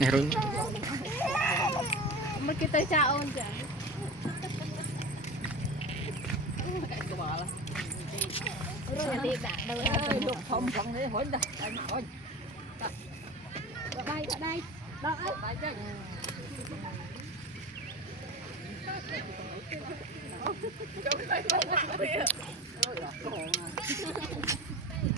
nè rồi Mà cái tay cha ôn chả. Rồi đi đã đâu đây lục không không đấy hỗn đây. Đây đây. Đó ấy.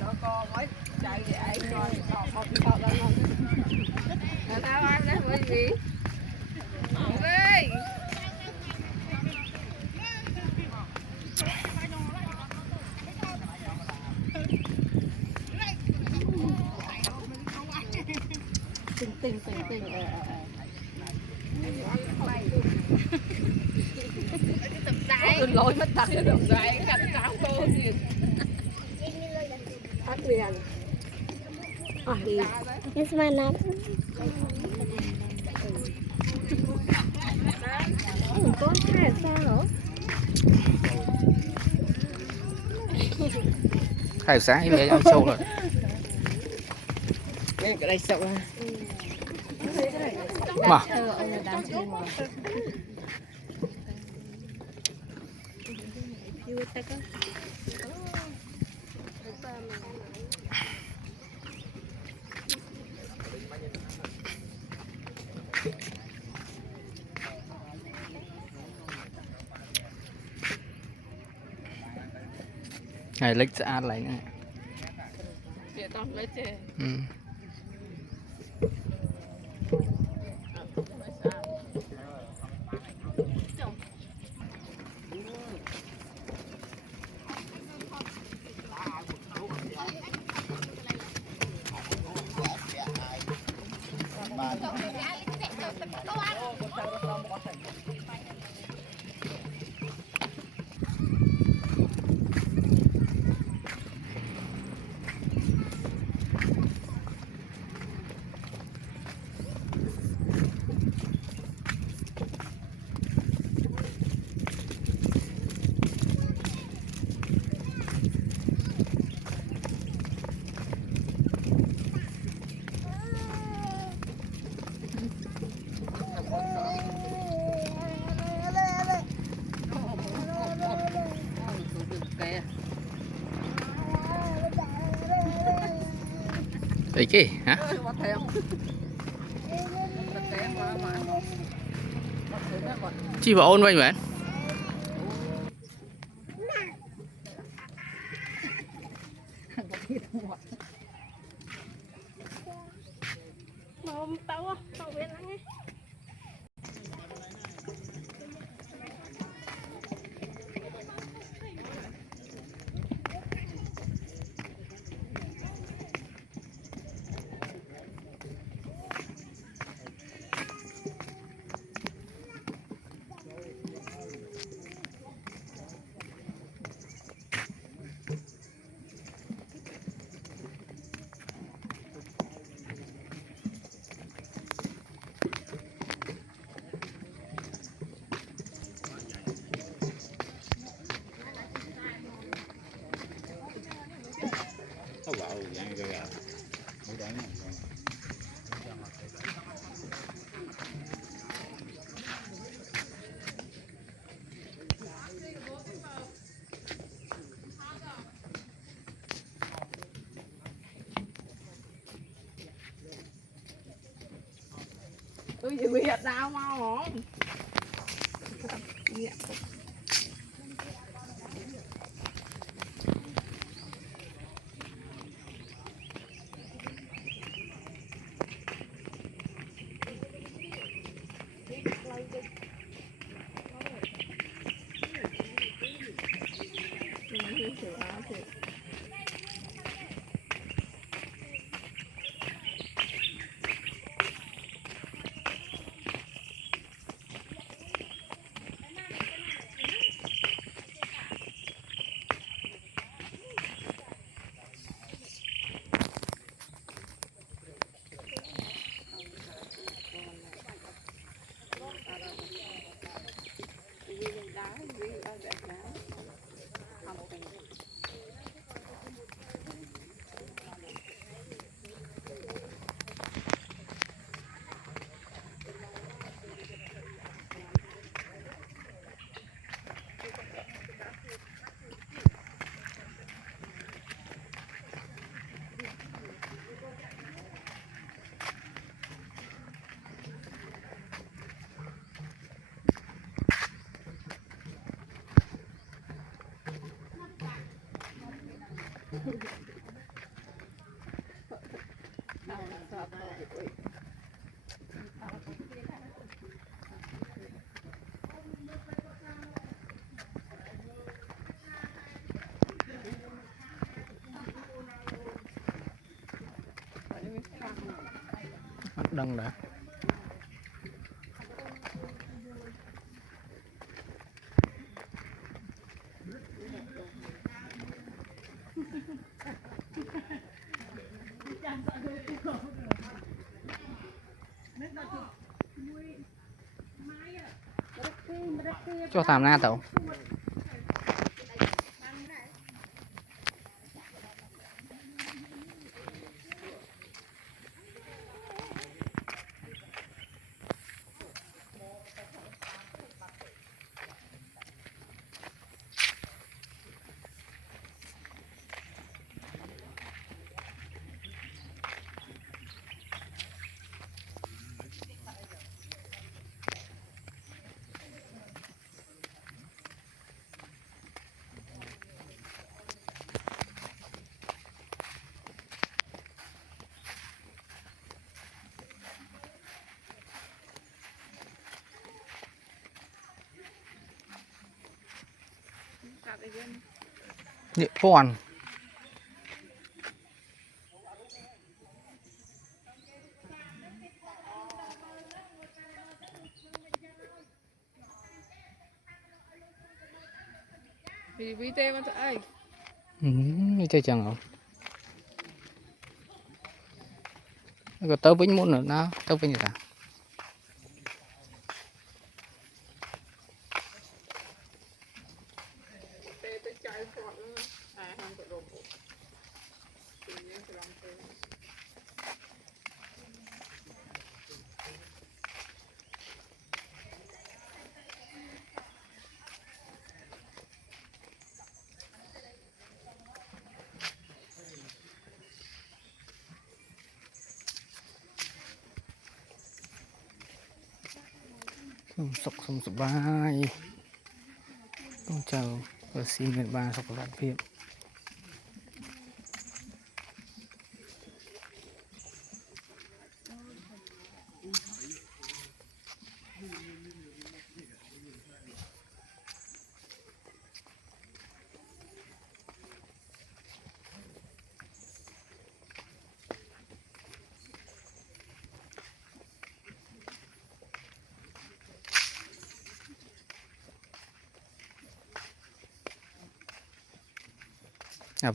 Nó con mấy chạy vậy rồi không sao đâu đâu. Sao ăn đấy bởi vì ơi tình lỗi mất thật được dạy cắt cáo cô gì ác liền đi Yes, my love. Con khai sao hả? khai sáng vậy ăn sâu rồi cái đây sậu à mà ông là đàn chị mà ngày lịch sẽ ăn lại nè chị tao lấy chè ừ. Đấy kì hả chi vào ôn vậy bạn Mồm tao tao biết lắm ấy. tôi chỉ bị hiện đau mau không đăng đã cho tham na tàu địa phòn Vì vi tê mà thôi. như thế chẳng không có tớ vĩnh muốn nữa nó tớ vĩnh gì Tê tê chạy phọt nữa. À không có đồ bộ. Tự nhiên phải làm tê. sông sụp bayต้องเจ้าก็ซีเมนต์บางสกปรกเพียบ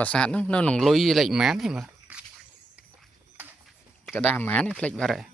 ภาษาnó nòng lôi lệnh mán thì mà cả đà mán ấy lệnh bà rẻ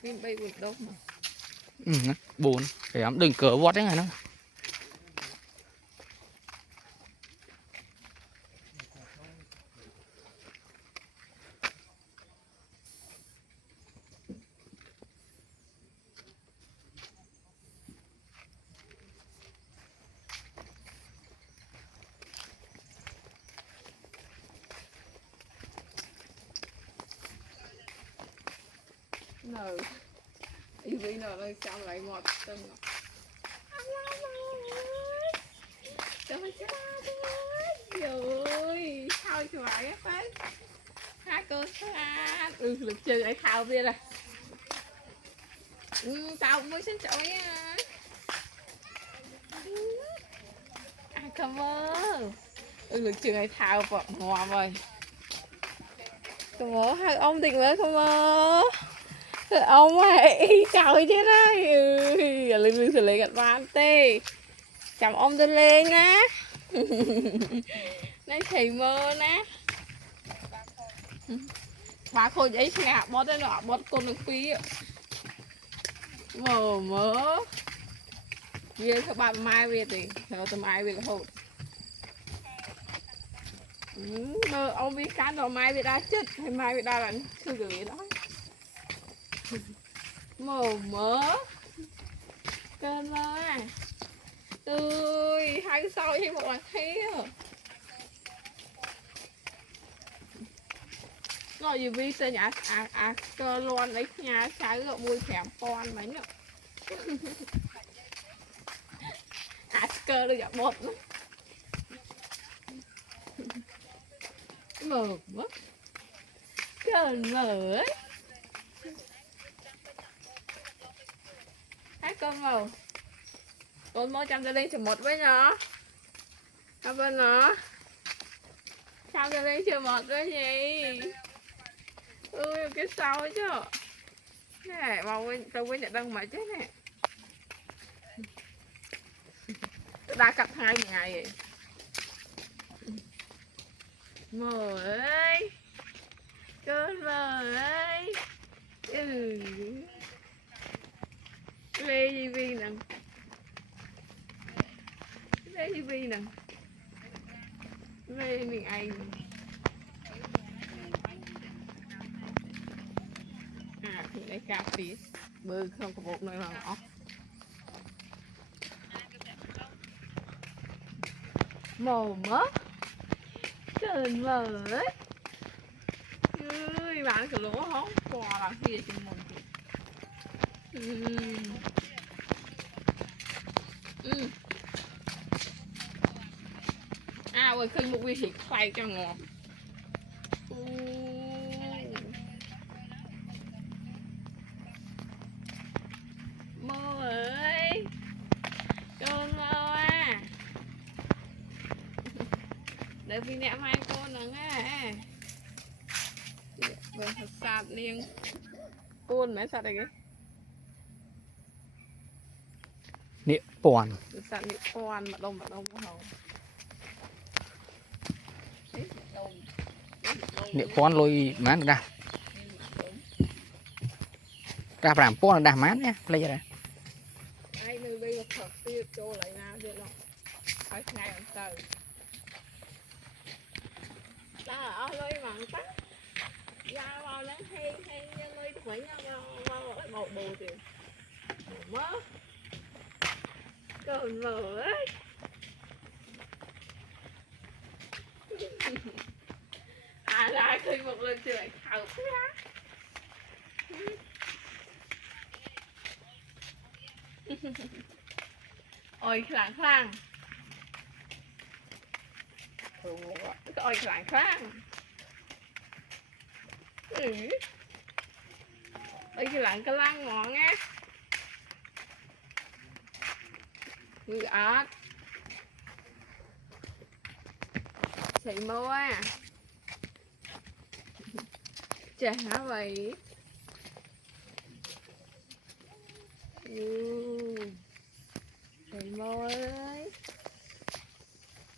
Phim bay vụt đâu mà. buồn phải ấm đừng cỡ vót đấy này nó No. Ý vì nó lại chạm lại ngọt tâm. Trời ơi, sao cho vậy á phải? Hai cô sát. Lực trừ ấy thao bia rồi. Tao mới xin chọi á. Cảm ơn. Lực trừ ấy thao bọt ngọt rồi. Cảm ơn hai ông tình với không ơ. Ông ấy trời chứ đấy. Lưng xử lý gặt bán tê. Chăm ông tôi lên á. Này thầy mơ ná. Bà khôi giấy ngạc bót đấy nọ bót con được phí ạ. Mơ mơ. Vì các bạn mai về thì theo tầm ai về là hột. Mơ ông vì cán rồi mai về đã chết hay mai về đã là chưa gửi đó. Mờ mớ kênh à tươi hai cái sau hay một lần thế rồi gì vi tê nhà cơ loan lấy nhà trái gọi vui thèm con mấy nữa cơ được bột nữa. Mờ mất trời mờ ấy. Hát con mô chăm cho lên chừng một với nó sao bên nó chăm cho lên chừng một với gì ui cái sau chứ nè mà tao quên nhận đăng mà chết nè đã cặp hai ngày vậy. Mờ ơi cơn mờ ơi lê gì viên nè lê gì viên nè lê miền Anh thì đây cà phê bơ không có bột nơi mà ngọt màu mất trời mờ ấy ơi bạn cái lỗ hóng quà là kia trên mồm ơi khơi một viên thịt khoai cho ngọt mơ ơi con mơ à để vì nẹ mai con nè nghe về thật sạt liền con mấy sạt đây cái nịa bòn sạt nịa con mà đông hầu nịa bòn lôi mán ra ra làm bòn là đàm mán nha lấy ra ai nơi đây một thật tiêu cho lại nào được không phải ngày hôm sau ta ở lôi mặn tắt ra vào nó hay lôi phải vào ở bộ bù thì mất còn mờ ấy lại khi một lần trời thầu quá ôi khlang ôi khlang ôi cái lạng cái lăng ngọn á người ớt xì mua à chả hả vậy xì mua ơi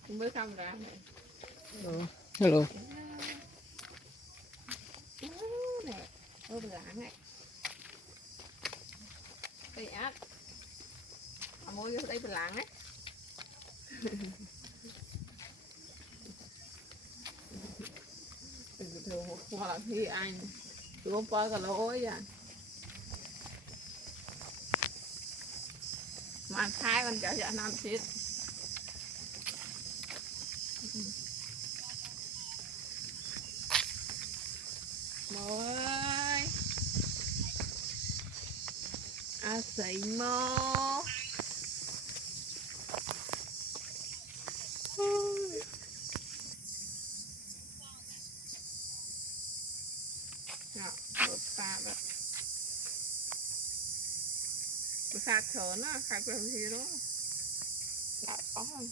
mới không ra này hello nè ôi lạng này đây ớt mua vô đây lạng đấy thường một hoa là khi anh tụi con coi cả lỗi à mà ăn khai con chở dạ nam xít ơi xì mô sát thở nó khai quên gì đó lại có không